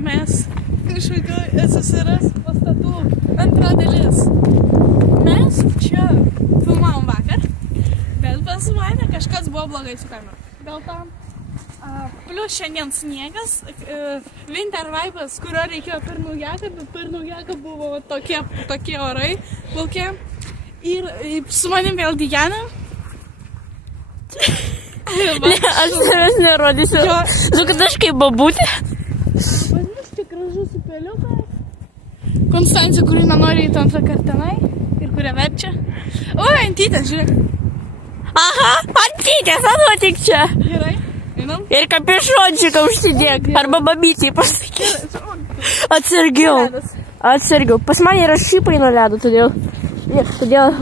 mes kažkokio SSRS pastatų antra dalis. Mes čia filmavom vakar, bet pas mane kažkas buvo blogai su kamera. Dėl tam. Plius šiandien sniegas, winter vibes, kurio reikėjo per naujaką, bet per naujaką buvo tokie orai lauke. Ir su manim vėl Diana. Ne, aš savęs nerodysiu. Nu, kad aš kaip babutė. Pas mus čia gražus upeliukas. Konstancija, kuri nenori įti antrą kartą tenai ir kuria verčia. O, Antytės, žiūrėk. Aha, Antytės, atvatik čia. Gerai, einam. Ir kapišončiką užsidėk. Arba babytį pasakyk. Atsargiau. Atsargiau. Pas mane yra šipai nuo ledo, todėl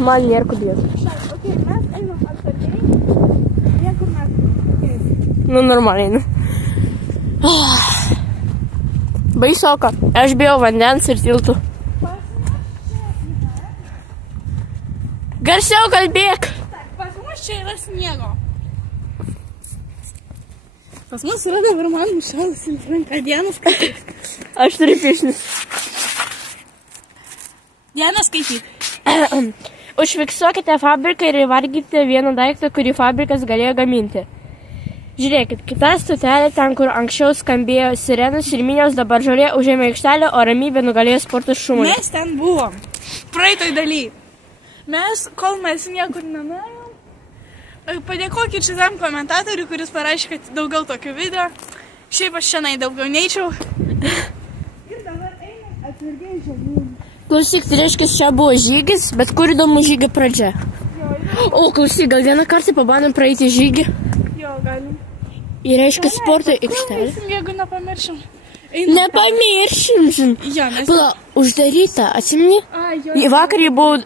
man nėra ko bijoti. Ok, mes einam atsargiai. Niekur mes. Nu, normaliai. Baisoka. Aš bijau vandens ir tiltų. Garsiau kalbėk. Pas mus čia yra sniego. Pas mus yra dabar man nušalas į ranką. Diana skaityk. Aš turiu piešnis. Diana skaityk. Užfiksuokite fabriką ir įvargykite vieną daiktą, kurį fabrikas galėjo gaminti. Žiūrėkit, kita stotelė, ten, kur anksčiau skambėjo sirenos ir minios, dabar žolė užėmė aikštelę, o ramybė nugalėjo sporto šumai. Mes ten buvom. Praeitoj daly. Kol mes niekur nenuėjom, padėkokit šitam komentatoriui, kuris parašė, kad daugiau tokių video. Šiaip aš šiandien daugiau neičiau. Ir dabar einam atsargiai žemyn. Klausyk, tai reiškia, čia buvo žygis, bet kur įdomu žygio pradžia? O, klausyk, gal vieną kartą pabandom praeiti žygį? Jo, galim. Ir reiškia sporto aikštelė. Jeigu nepamiršim. Nepamiršim, žin. Jo, nes... Pala, uždaryta, atsimeni? Vakar jį buvo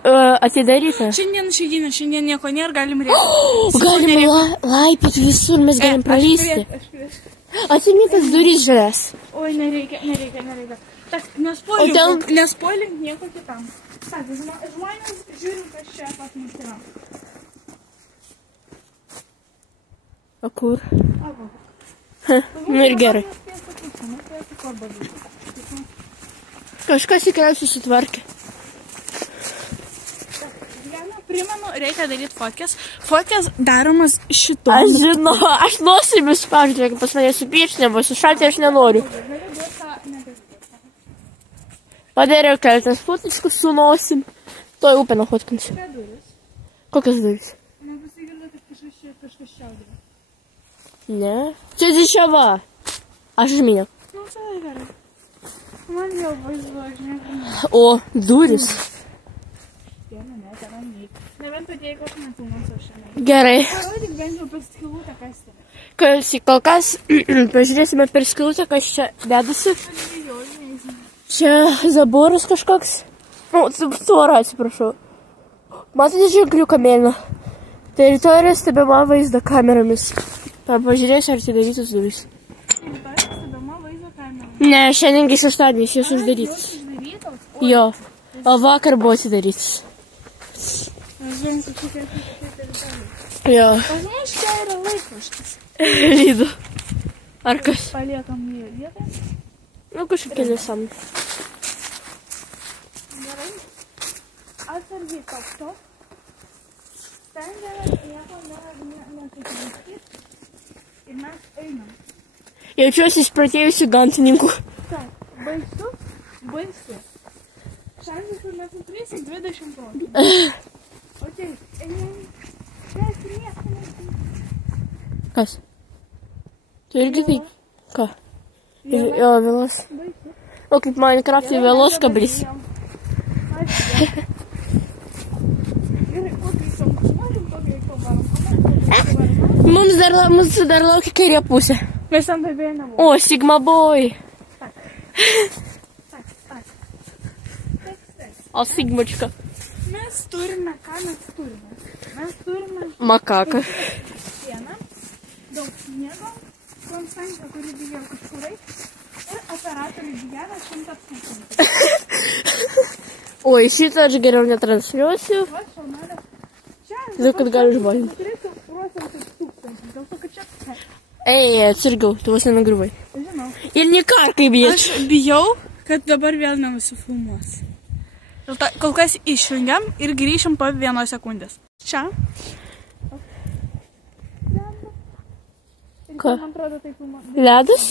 atidaryta. Šiandien nieko nėra, galim rėkti. Galim laipyti visur, mes galim pralysti. Atsimeni tas durys žalės. Oi, nereikia. Tak, nespoilink nieko kitam. Tak, žmonės žiūrim, kas čia pas mus yra. O kur? Nu ir gerai. Kažkas tikriausiai susitvarkė. Primenu, reikia daryti fotkės. Fotkės daromas šito. Aš žinau, aš nosimis pažiūrėk, pas mane su piečinėm, su šaltė aš nenoriu. Padariau keletas fotičkų su nosim. To į upę nafotkinsiu. Kokias durys? Nepasigirdo, kad kažkas šiaudė. Ne. Čia zišiava. Aš užminiau. Nu, tai gerai. Man jau vaizduoja, žinai. O, durys. Nebent padėjai, kad netūnosiu šiandien. Gerai. Parodyk bent jau per skilutę, kas ten. Kol kas pažiūrėsime per skilutę, kas čia dedasi. Čia zaboras kažkoks. O, tvora, atsiprašau. Matote ženkliuką mėlyną? Teritorija stebima vaizdo kameromis. Pažiūrėsiu, ar atidarytus durys. Teritorija stebima vaizdo kameromis? Ne, šiandiengi šeštadienis jos uždarytas. Jo, o vakar buvo atidarytas. Jo. Pas mus čia yra laikraštis. Lydu. Ar kas? Paliekam jį vietą. Nu, kažkokia nesąmonė. Gerai. Atsargiai to. Stengiamės nieko nesusilaikyti. Ir mes einam. Jaučiuosi išpratėjusių gamtininkų. Taip, baisu. Šansas, kur mes nutrėsim 20%. Ok, einam. Kas? Tu irgi taip? Ką? Jo, vėlos. O kaip Minecraft'e vėlos kabrys. Mums dar laukia kairė pusė. Mes ten taip nebuvom. O, Sigma Boy. Tak. O, Sigmačka. Mes turime, ką mes turime? Mes turime... Makaka. Sieną, daug sniego, Konstantą, kuri bijo kažkurai, ir operatorių Diana 100%. Oi, šitą aš geriau netransliuosiu. Va, šalmelė. Čia... Žinau, kad gali išbalinti. 3% tūkstančių, dėl to, kad čia... Ei, atsargiau, tu vos nenugriuvai. Žinau. Ir nekarkai bijai. Aš bijau, kad dabar vėl nenusifilmuos. Dėl to kol kas išjungiam ir grįšim po 1 sekundės. Čia. Ką? Man atrodo, tai filmuos. Ledas?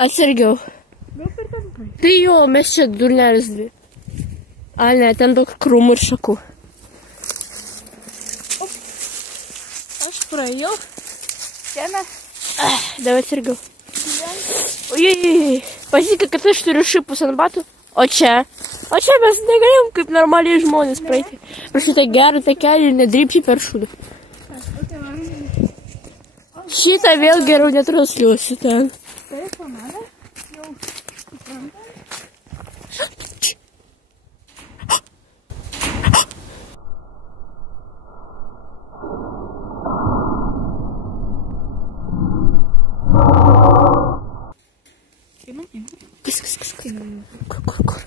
Atsargiau. Gal per tą vaiką? Tai jo, mes čia durnelis 2. A, ne, ten daug krūmų ir šakų. Aš praėjau. Kieme. Davai atsargiau. Ojei, pasika, kad aš turiu šipus ant batų. O čia mes negalėjom kaip normaliai žmonės praeiti. Per šitą gerą takelį ir nedrypčiai per šūdą. Šitą vėl geriau netransliuosiu ten. Taip, pamatė. Jau suprantam. Kas. Kur?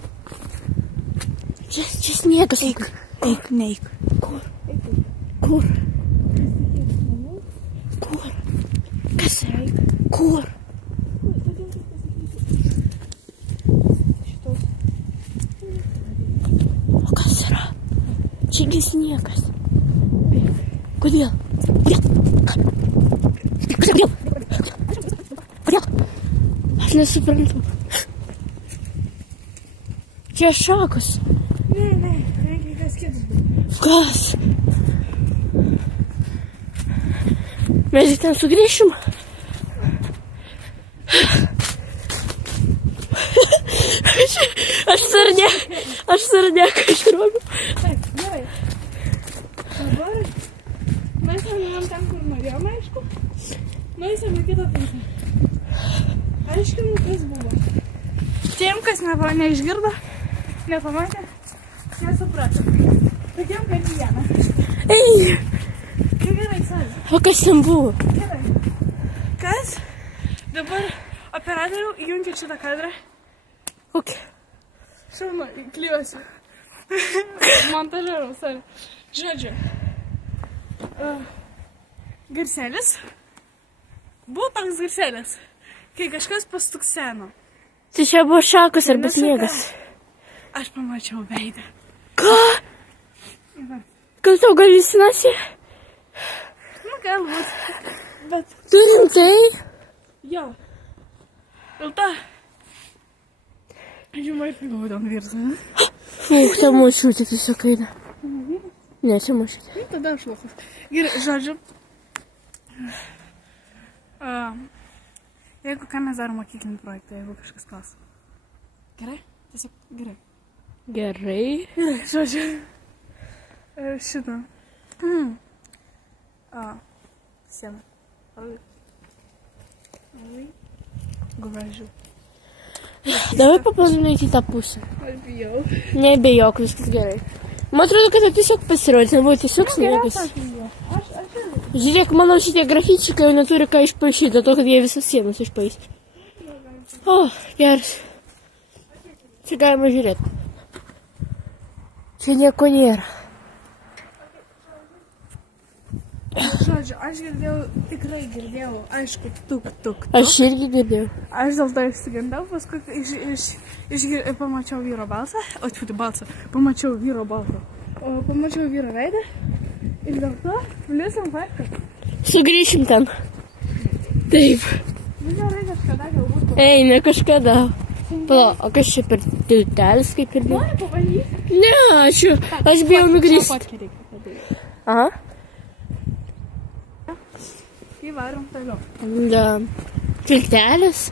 Čia sniegas. Eik, neik. Kur? Kas? Kur? O kas yra? Čiagi sniegas. Kodėl? Aš nesuprantu. Čia šakos. Ne, reikia kas kitas. Kas? Mes į ten sugrįšim? Aš sarnė kažrobiu. Taip, gerai. Dabar mes nuėjom ten, kur norėjom, aišku. Nueisim į kitą pusę. Aiškinu, kas buvo. Tiem, kas neišgirdo, nepamatė, nesuprato. Tokiem kaip vieną. Ei! Gerai, savi. O kas ten buvo? Gerai. Kas? Dabar operatoriau įjunkit šitą kadrą. Ok. Šaunu, kliuosiu. Montažavau, savi. Žodžiu. Garselis. Buvo toks garselis, kai kažkas pastukseno. Tai čia buvo šakos arba sniegas. Aš pamačiau veidą. Ką? Gal tau galiucinacija? Nu, galbūt. Bet, Tu rimtai? jo. Dėl to. Žinoma, ir pilvau ten virsą. Fūk, ta močiutė tiesiog eina. Ne, čia močiutė. Nu, tada aš lokas. Gerai, žodžiu. Jeigu ką mes darom mokyklinį projektą, jeigu kažkas klauso. Gerai? Tiesiog gerai. Gerai. Gerai, žodžiu. Šitą. Sena. Gražiu. Davai papazum eiti į tą pusę. Aš bijau. Nebejok, viskas gerai. Man atrodo, kad tai tiesiog pasirodys, nebuvo tiesiog sniegas. Žiūrėk, manau, šitie grafičikai jau neturi ką išpaišyti, dėl to, kad jie visas sienas išpaisė. O, geras. Čia galima žiūrėti. Čia nieko nėra. Žodžiu, aš girdėjau, tikrai girdėjau, aišku, tuk. Aš irgi girdėjau. Aš dėl to išsigandau, paskui pamačiau vyro balsą, pamačiau vyro balsą, o pamačiau vyro veidą ir dėl to pliusim faktas. Sugrįšim ten. Taip. Nu gerai, kažkada galbūt. Ei, ne kažkada. Pala, o kas čia per tiltelis kaip ir buvo? Nori pabandyti? Ne, aš bijau nugrįžti. Aha. Kai varom toliau. Da. Tiltelis?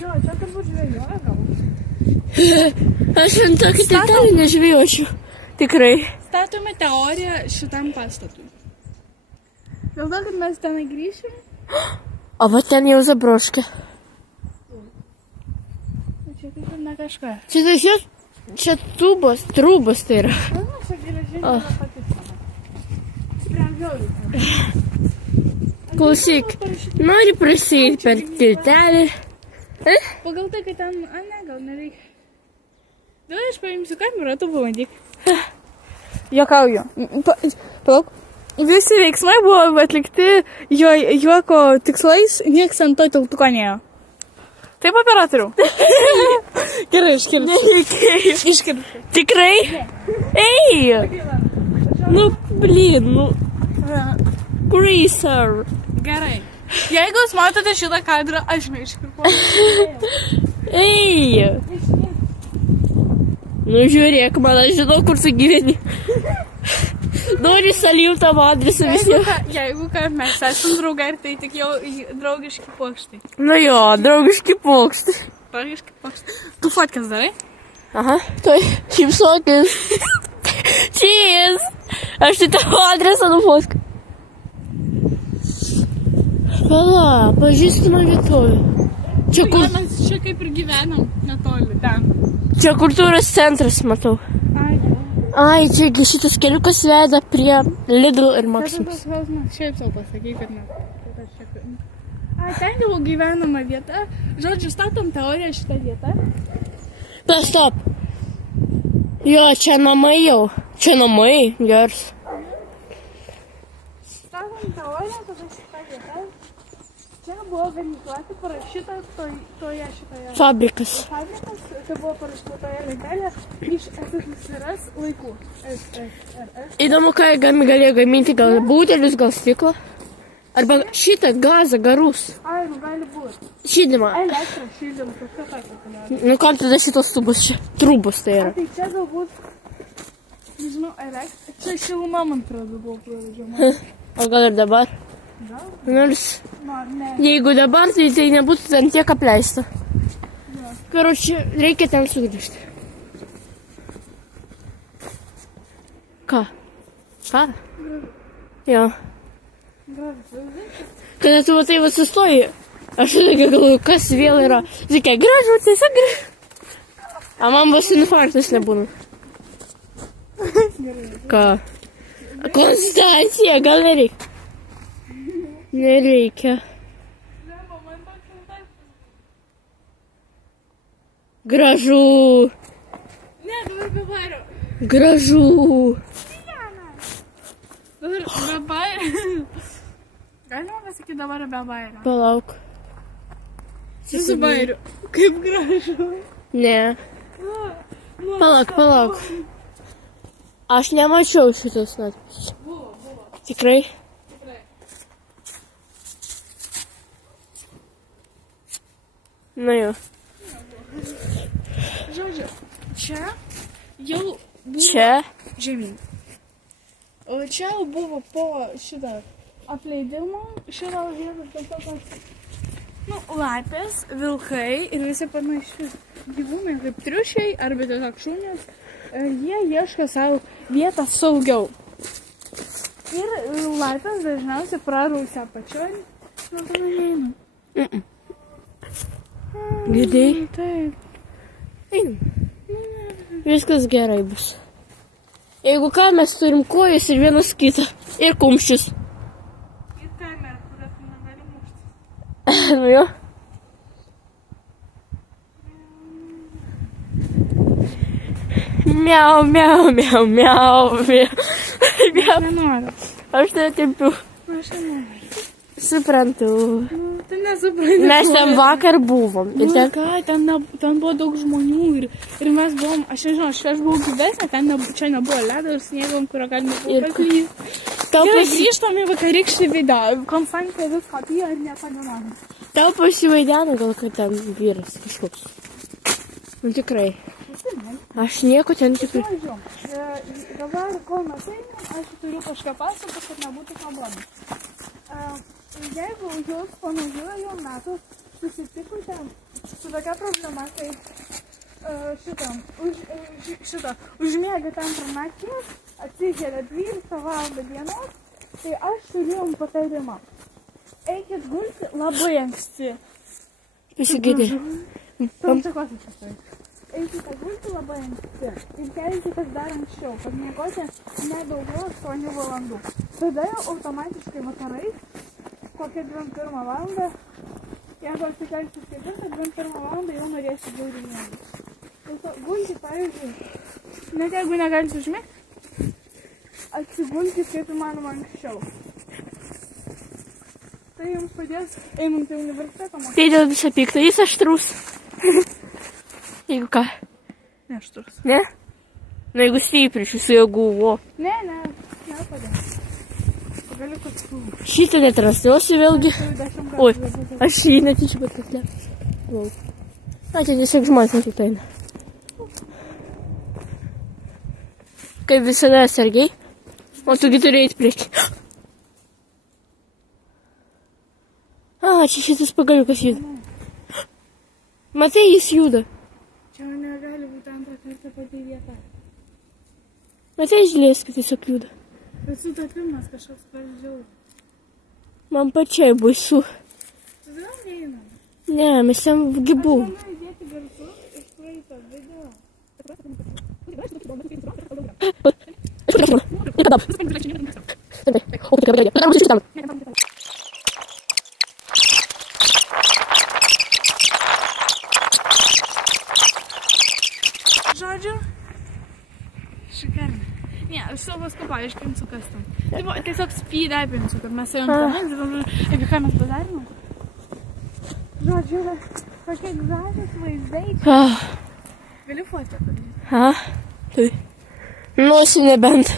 Jo, čia turbūt žvėjoja gal. Aš ant tokį tiltelį nežvėjočiau. Tikrai. Statome teoriją šitam pastatui. Dėl to, kad mes tenai grįšim. O va ten jau Zabroškė. Čia kaip ir ne kažką. Čia trūbos tai yra. Čia geležinė patikama. Sprendžiau. Klausyk, nori prasėti per tiltelį? Pagal tai, kad ten... ne, gal nereikia. Gal aš paimsiu kamerą, tu pabandyk. Juokauju. Palauk. Visi veiksmai buvo atlikti juoko tikslais, nieks ant to tiltuko nėjo. Taip, operatoriau? Gerai, iškirpsiu. Nereikėjo. Iškirpsiu. Tikrai? Ei! Nu, blin, nu. Greaser. Gerai. Jeigu jūs matote šitą kadrą, aš neiškirpuoju. Ei! Nu, žiūrėk, man, aš žinau, kur tu gyveni. Nori salim tam adresą visiems. Jeigu ką, mes esam draugai ir tai tik jau draugiški pokštai. Nu jo, draugiški pokštai. Draugiški pokštai. Tu fotkės darai? Aha, tuoj, šipsokis. Cheers! Aš tai tavo adresą nufotkiu. Pala, pažįstama vietovė. Čia kur... Mes čia kaip ir gyvenam netoli, ten. Čia kultūros centras, matau. Ai, čiagi šitas keliukas veda prie Lidl ir Maximus. Šiaip sau pasakai, kad ne. Ai, ten jau gyvenama vieta. Žodžiu, statom teoriją šitą vietą. Stop. Jo, čia namai jau. Čia namai, geras. Statom teoriją, tada šitą vietą. Čia buvo gamykla, tai parašyta toje šitoje... Fabrikas. Fabrikas, tai buvo parašyta toje lentelėje iš SSRS laikų. SSRS. Įdomu, ką galėjo gaminti, gal butelius, gal stiklą. Arba šitą gazą, garus. Ai, nu gali būti. Šildymą. Elektrą, šildymą, kažką tokio. Nu, kam tada šitos tubus čia? Trubus tai yra. Tai čia galbūt, nežinau, elektrą. Čia šiluma, man atrodo, buvo pravažiuojama. O gal ir dabar? Gal? Nors, Ne. jeigu dabar, tai nebūtų ten tiek apleista. Karoči, reikia ten sugrįžti. Ką? Ką? Jo. Kada tu tai va sustoji, aš tokia galvoju, kas vėl yra. Zikia, gražu, tiesiog gražu. A man vos infarktas nebūna. Ką? Konstancija, gal nereikia? Nereikia. Gražu. Ne, dabar be bairio. Gražu. Dabar be bairio. Galima pasakyti dabar be bairio. Palauk. Su bairiu. Kaip gražu. Ne. Palauk. Aš nemačiau šitos natpis. Buvo. Tikrai? Tikrai. Na jo. Žodžiu, čia jau buvo... Čia? Žemyn. O čia jau buvo po šitą apleidimą, šitą vietos dėl to, kad lapės, vilkai ir visi panaši gyvūnai kaip triušiai arba tiesiog šunės, jie ieško savo vietą saugiau. Ir lapės dažniausiai prarausia apačioj, nuo to neina. Girdėjai? Taip. Viskas gerai bus. Jeigu ką, mes turim kojas ir vienas kitą. Ir kumščius. Ir kamerą, kurią tu negali muštis. Nu jo. Miau. Nenoriu. Aš tave tempiu. Aš nenoriu. Suprantu. Tu nesupranti. Mes ten vakar buvom. Ir ten... Ten buvo daug žmonių ir mes buvom, aš nežinau, aš buvau gyvesnė, čia nebuvo ledo ir sniegom, kurio galima buvo paklysti. Gerai, grįžtam į vakarykštį video. Konstantė viską apie ir nepagalvojom. Tau pasivaideno gal, kad ten vyras kažkoks. Nu tikrai. Aš nieko ten tikrai. Dabar, kol mes einam, aš turiu kažką pasakoti, kad nebūtų problemų. Jeigu jūs po naujųjų metų susitikote su tokia problema, tai užmiegate antrą naktį, atsigeria 12 valandą dienos, tai aš turiu jums patarimą. Eikit gulti labai anksti. Pasigėdė. Eikite gulti labai anksti ir kelkitės dar anksčiau, kad miegoti ne daugiau 8 valandų. Tada jau automatiškai vakarais, kokią 21 valandą, jeigu atsikelsiu skaitinti, 21 valandą jau norėsiu gulti miegoti. Gulti, pavyzdžiui, net jeigu negalite užmigti, atsigulkit kaip įmanoma anksčiau. Tai jums padės, einam prie universiteto. Tai dėl visą piktą, jis aštrus. Jeigu ką? Ne aštrus. Ne? Na, jeigu stipričius, jeigu, o. Ne, padės. Galiu kad... Šitą netrastiuosiu vėlgi. Oi, aš jį netyčiu patraklė. Na, čia tiesiog žmonės netik eina. Kaip visada, Sergei. O tugi turėjai prieki. Čia šitas pagaliukas juda. Matai, jis juda. Čia negali būti antrą kartą pati vieta. Matai, žlės, kad tiesiog juda. Bet sutapimas kažkoks pradžiau. Man pačiai baisu. Tu vėl neina? Ne, mes ten gibų. Aš manau įdėti garsus iš praeito video. Žodžiu, šikarinė. Ne, aš savo paskui paaiškinsiu, kas tam. Tai buvo tiesiog speed apinsiu, kad mes ėjom tenais, apie ką mes padarėme. Žodžiu, tokie gražūs vaizdai. Galiu fotkę padaryti? Tai. Nuosi nebent.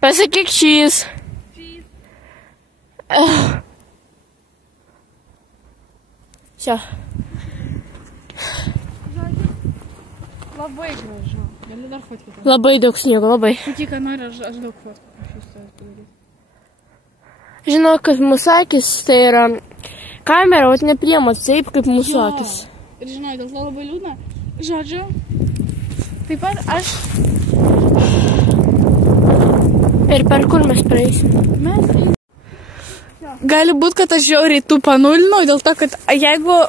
Pasakyk cheese. Cheese. Čia. Labai gražu. Galiu dar fotkę. Labai daug sniego, labai. Sakyk, ką nori, aš daug fotkų prašysiu padaryti. Žinau, kad musakis tai yra kamera, o nepriema taip, kaip musakis. Ir žinau, dėl to labai liūdna. Žodžiu, taip pat aš... Ir per kur mes praeisim? Gali būt, kad aš žiauriai tų panulinau, dėl to, kad jeigu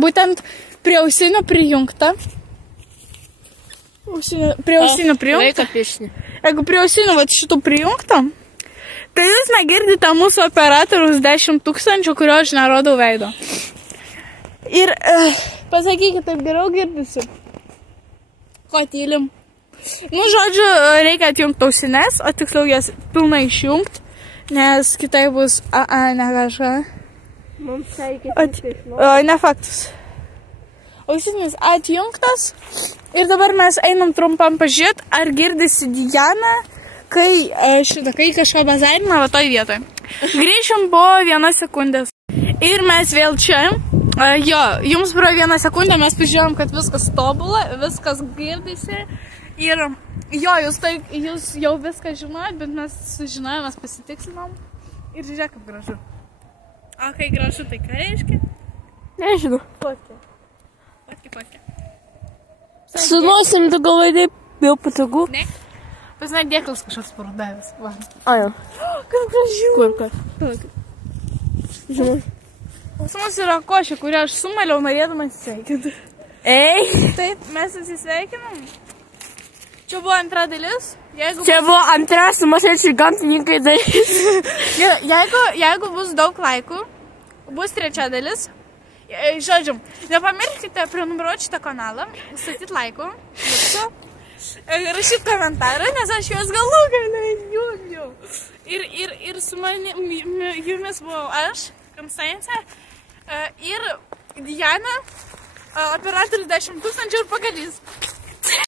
būtent prie ausinių prijungta, Vaiką piešinį. Jeigu prie ausinių šitų prijungta, tai jūs negirdite mūsų operatoriaus 10 000, kurio aš nerodau veido. Ir pasakykit, taip geriau girdisi. Ko tylim? Nu, žodžiu, reikia atjungti ausines, o tiksliau jas pilnai išjungti, nes kitai bus ne kažką. Mums reikia Ne faktus. Ausinis atjungtas ir dabar mes einam trumpam pažiūrėti, ar girdisi Diana, kai kažką bazarina va toj vietoj. Grįšim po 1 sekundės. Ir mes vėl čia. Jums praėjo 1 sekundę, mes pažiūrėjom, kad viskas tobula, viskas girdisi. Ir jūs jau viską žinojot, bet mes sužinojom, mes pasitikslinom. Ir žiūrėk, kaip gražu. O kai gražu, tai ką reiškia? Nežinau. Fotkė. Su nosim tu galvai taip jau patogu? Ne. Pasinai dėklas kažkoks parodavęs. Jau. Kaip gražių. Kur? Žinau. Pas mus yra košė, kurią aš sumaliau norėdama atsisveikinti. Ei! Taip, mes atsisveikinam. Čia buvo antra dalis. Čia buvo antras, mažiečiai gamtininkai darys. Jeigu bus daug laikų, bus 3 dalis. Žodžiu, nepamirškite prenumeruoti šitą kanalą, statyti laikų, rašyti komentarą, nes aš juos galų galiu įjungiau. Ir su jumis buvau aš, Konstancija, ir Diana, operatorius 10 000 ir pagalys.